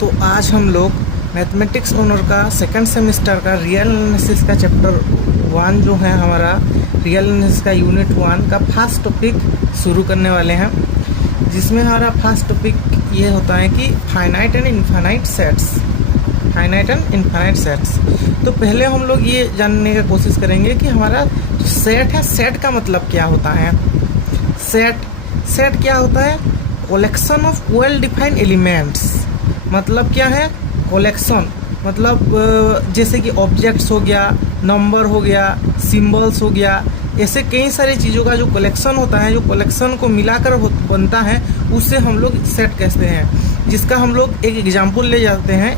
तो आज हम लोग मैथमेटिक्स ऑनर का सेकंड सेमेस्टर का रियल एनालिसिस का चैप्टर 1 जो है हमारा रियल एनालिसिस का यूनिट 1 का फर्स्ट टॉपिक शुरू करने वाले हैं, जिसमें हमारा फर्स्ट टॉपिक ये होता है कि finite and infinite sets. Finite and infinite sets. तो पहले हम लोग ये जानने की कोशिश करेंगे कि हमारा जो सेट है, सेट का मतलब क्या होता है। सेट क्या होता है? Collection of well defined elements. मतलब क्या है? कलेक्शन मतलब जैसे कि ऑब्जेक्ट्स हो गया, नंबर हो गया, सिंबल्स हो गया, ऐसे कई सारी चीज़ों का जो कलेक्शन होता है, जो कलेक्शन को मिलाकर बनता है, उससे हम लोग सेट कहते हैं। जिसका हम लोग एक एग्जाम्पल ले जाते हैं।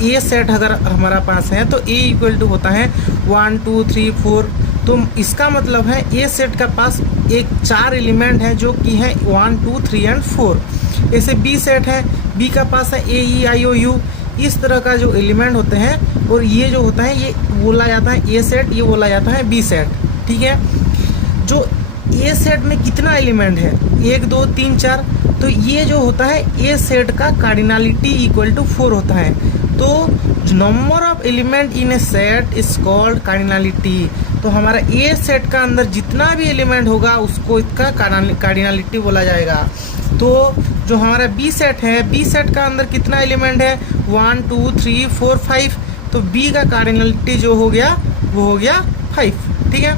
ये सेट अगर हमारा पास है तो ए इक्वल टू होता है 1 2 3 4। तो इसका मतलब है ए सेट का पास एक 4 एलिमेंट है जो कि है 1 2 3 एंड 4। ऐसे बी सेट है, बी का पास है ए ई आई ओ यू। इस तरह का जो एलिमेंट होते हैं, और ये जो होता है ये बोला जाता है ए सेट, ये बोला जाता है बी सेट। ठीक है। जो ए सेट में कितना एलिमेंट है? 1 2 3 4। तो ये जो होता है ए सेट का कार्डिनलिटी इक्वल टू 4 होता है। तो number of element in A set is called cardinality. तो हमारा ए सेट का अंदर जितना भी एलिमेंट होगा उसको इसका कार्डिनलिटी बोला जाएगा। तो जो हमारा बी सेट है, बी सेट का अंदर कितना एलिमेंट है? 1 2 3 4 5। तो बी का कार्डिनलिटी जो हो गया वो हो गया 5। ठीक है।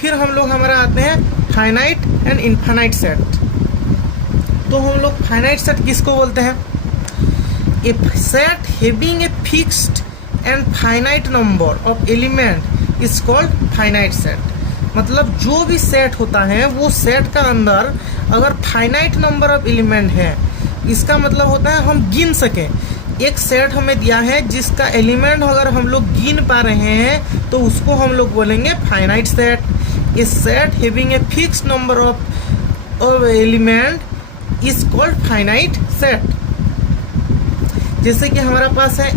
फिर हम लोग हमारा आते हैं फाइनाइट एंड इनफाइनाइट सेट। तो हम लोग फाइनाइट सेट किसको बोलते हैं? A set having a fixed and finite number of element is called finite set. मतलब जो भी सेट होता है वो सेट का अंदर अगर फाइनाइट नंबर ऑफ एलिमेंट है, इसका मतलब होता है हम गिन सकें। एक सेट हमें दिया है जिसका एलिमेंट अगर हम लोग गिन पा रहे हैं तो उसको हम लोग बोलेंगे finite set. A set having a fixed number of element is called finite set. जैसे कि हमारा पास है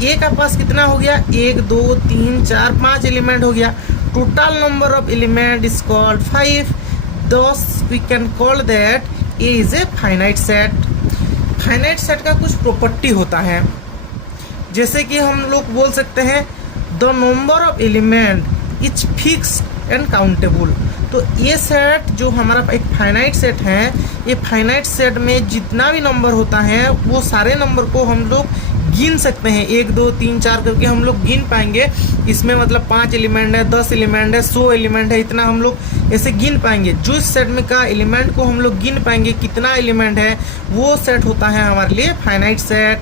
ए का पास कितना हो गया? 1 2 3 4 5 एलिमेंट हो गया। Total number of element is called 5। thus we can call that A is a finite set। Finite set का कुछ प्रॉपर्टी होता है, जैसे कि हम लोग बोल सकते हैं the number of element is fix and countable. तो ये सेट जो हमारा एक फाइनाइट सेट है, ये फाइनाइट सेट में जितना भी नंबर होता है वो सारे नंबर को हम लोग गिन सकते हैं। 1 2 3 4 करके हम लोग गिन पाएंगे। इसमें मतलब 5 एलिमेंट है, 10 एलिमेंट है, 100 एलिमेंट है, इतना हम लोग ऐसे गिन पाएंगे। जो इस सेट में का एलिमेंट को हम लोग गिन पाएंगे कितना एलिमेंट है, वो सेट होता है हमारे लिए finite set.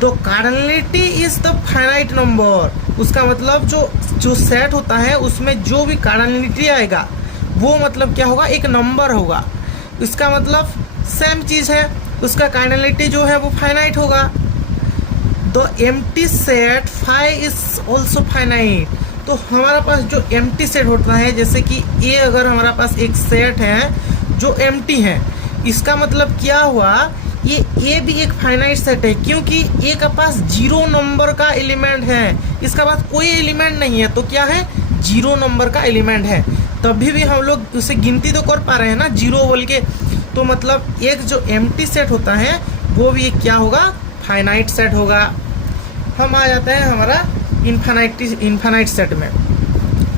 The cardinality is the finite number. उसका मतलब जो सेट होता है उसमें जो भी कार्डिनलिटी आएगा वो मतलब क्या होगा? एक नंबर होगा। इसका मतलब सेम चीज़ है, उसका कार्डिनलिटी जो है वो फाइनाइट होगा। The empty set phi is also finite. तो हमारा पास जो एम्प्टी सेट होता है, जैसे कि ए अगर हमारा पास एक सेट है जो एम्प्टी है, इसका मतलब क्या हुआ? ये ए भी एक फाइनाइट सेट है, क्योंकि ए का पास 0 नंबर का एलिमेंट है, इसका पास कोई एलिमेंट नहीं है। तो क्या है? 0 नंबर का एलिमेंट है। तभी भी हम लोग उसे गिनती तो कर पा रहे हैं ना, 0 बोल के। तो मतलब एक जो एम्प्टी सेट होता है वो भी एक क्या होगा? फाइनाइट सेट होगा। हम आ जाते हैं हमारा इनफाइनाइट सेट में।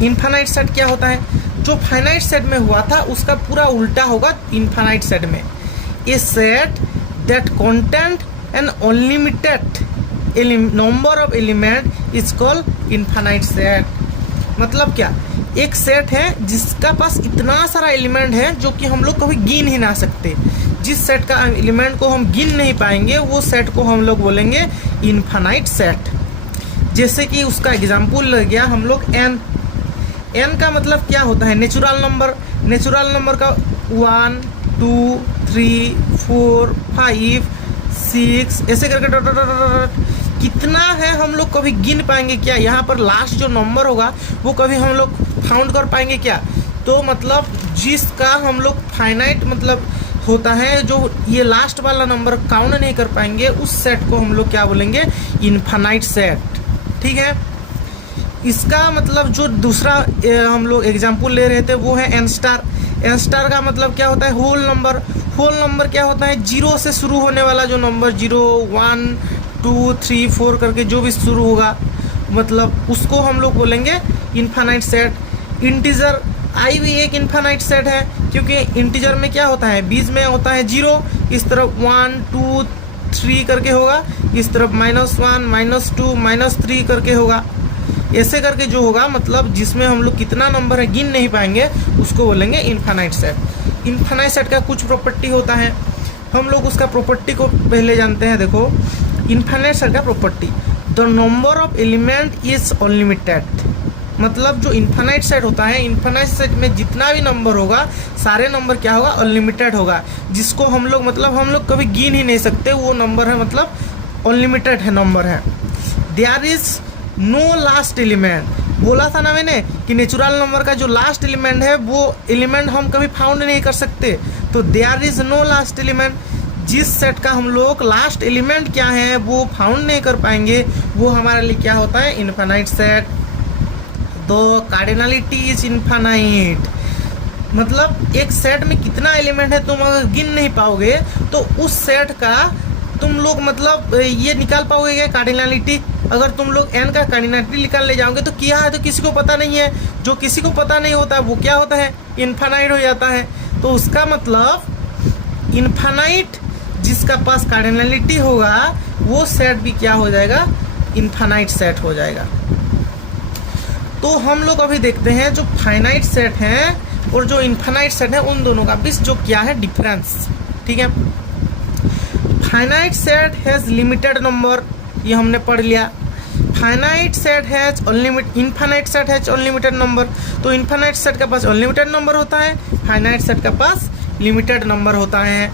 इनफाइनाइट सेट क्या होता है? जो फाइनाइट सेट में हुआ था उसका पूरा उल्टा होगा इनफाइनाइट सेट में। A set that content an unlimited number of element is called infinite set. मतलब क्या? एक सेट है जिसका पास इतना सारा एलिमेंट है जो कि हम लोग कभी गिन ही ना सकते। जिस सेट का एलिमेंट को हम गिन नहीं पाएंगे वो सेट को हम लोग बोलेंगे इनफाइनाइट सेट। जैसे कि उसका एग्जाम्पल लग गया हम लोग एन का मतलब क्या होता है? Natural number. नेचुरल नंबर का 1 2 3 4 5 6 ऐसे करके कितना है हम लोग कभी गिन पाएंगे क्या? यहाँ पर लास्ट जो नंबर होगा वो कभी हम लोग काउंट कर पाएंगे क्या? तो मतलब जिसका हम लोग फाइनाइट मतलब होता है, जो ये लास्ट वाला नंबर काउंट नहीं कर पाएंगे, उस सेट को हम लोग क्या बोलेंगे? Infinite set. ठीक है। इसका मतलब जो दूसरा हम लोग एग्जाम्पल ले रहे थे वो है एन स्टार। एन स्टार का मतलब क्या होता है, होल नंबर। होल नंबर क्या होता है, जीरो से शुरू होने वाला जो नंबर, 0 1 2 3 4 करके जो भी शुरू होगा, मतलब उसको हम लोग बोलेंगे इन्फानाइट सेट। इंटीजर आई भी एक इन्फानाइट सेट है, क्योंकि इंटीजर में क्या होता है, बीच में होता है 0, इस तरफ 1 2 3 करके होगा, इस तरफ -1 -2 -3 करके होगा। ऐसे करके जो होगा, मतलब जिसमें हम लोग कितना नंबर है गिन नहीं पाएंगे, उसको बोलेंगे इन्फानाइट सेट। इन्फानाइट सेट का कुछ प्रॉपर्टी होता है, हम लोग उसका प्रॉपर्टी को पहले जानते हैं। देखो इन्फानाइट सेट का property, the number of element is unlimited. मतलब जो इन्फानाइट सेट होता है, इन्फानाइट सेट में जितना भी नंबर होगा, सारे नंबर क्या होगा, अनलिमिटेड होगा, जिसको हम लोग मतलब हम लोग कभी गिन ही नहीं सकते, वो नंबर है, मतलब अनलिमिटेड है नंबर है। There is no last element, बोला था ना मैंने कि नेचुरल नंबर का जो लास्ट एलिमेंट है, वो एलिमेंट हम कभी फाउंड नहीं कर सकते। तो there is no last element, जिस सेट का हम लोग लास्ट एलिमेंट क्या है वो फाउंड नहीं कर पाएंगे, वो हमारे लिए क्या होता है, इन्फानाइट सेट। तो कार्डिनलिटी इज इन्फानाइट, मतलब एक सेट में कितना एलिमेंट है तुम अगर गिन नहीं पाओगे, तो उस सेट का तुम लोग मतलब ये निकाल पाओगे क्या, कार्डिनलिटी। अगर तुम लोग n का कार्डिनलिटी निकाल ले जाओगे तो क्या है, तो किसी को पता नहीं है। जो किसी को पता नहीं होता वो क्या होता है, इन्फानाइट हो जाता है। तो उसका मतलब इन्फानाइट जिसका पास कार्डिनलिटी होगा, वो सेट भी क्या हो जाएगा, इन्फानाइट सेट हो जाएगा। तो हम लोग अभी देखते हैं जो फाइनाइट सेट हैं और जो इन्फानाइट सेट है, उन दोनों का बीच जो क्या है डिफरेंस। ठीक है, finite set has limited number, ये हमने पढ़ लिया। Finite set has unlimited, infinite set has unlimited number. तो इन्फानाइट सेट का पास अनलिमिटेड नंबर होता है, फाइनाइट सेट का पास लिमिटेड नंबर होता है।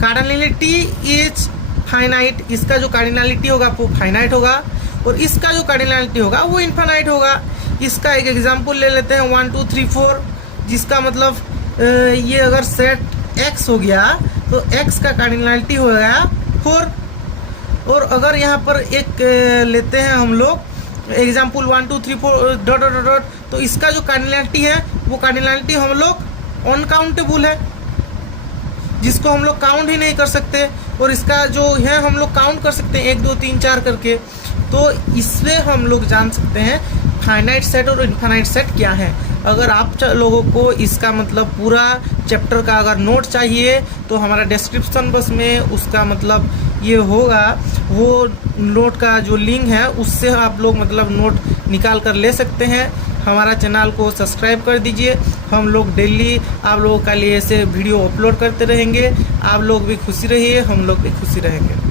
कार्डिनलिटी इज फाइनाइट, इसका जो कार्डिनलिटी होगा वो फाइनाइट होगा, और इसका जो कार्डिनलिटी होगा वो इन्फानाइट होगा। इसका एक एग्जांपल ले लेते हैं, 1 2 3 4, जिसका मतलब ये अगर सेट x हो गया तो x का कार्डिनलिटी हो गया 4। और अगर यहाँ पर एक लेते हैं हम लोग एग्जांपल 1 2 3 4 डॉट डॉट डॉट, तो इसका जो कार्डिनलिटी है वो कार्डिनलिटी हम लोग अनकाउंटेबल है, जिसको हम लोग काउंट ही नहीं कर सकते। और इसका जो है हम लोग काउंट कर सकते हैं 1 2 3 4 करके। तो इससे हम लोग जान सकते हैं फाइनाइट सेट और इन्फानाइट सेट क्या है। अगर आप लोगों को इसका मतलब पूरा चैप्टर का अगर नोट चाहिए तो हमारा डिस्क्रिप्शन बॉक्स में उसका मतलब ये होगा, वो नोट का जो लिंक है उससे आप लोग मतलब नोट निकाल कर ले सकते हैं। हमारा चैनल को सब्सक्राइब कर दीजिए, हम लोग डेली आप लोगों के लिए ऐसे वीडियो अपलोड करते रहेंगे। आप लोग भी खुशी रहिए, हम लोग भी खुशी रहेंगे।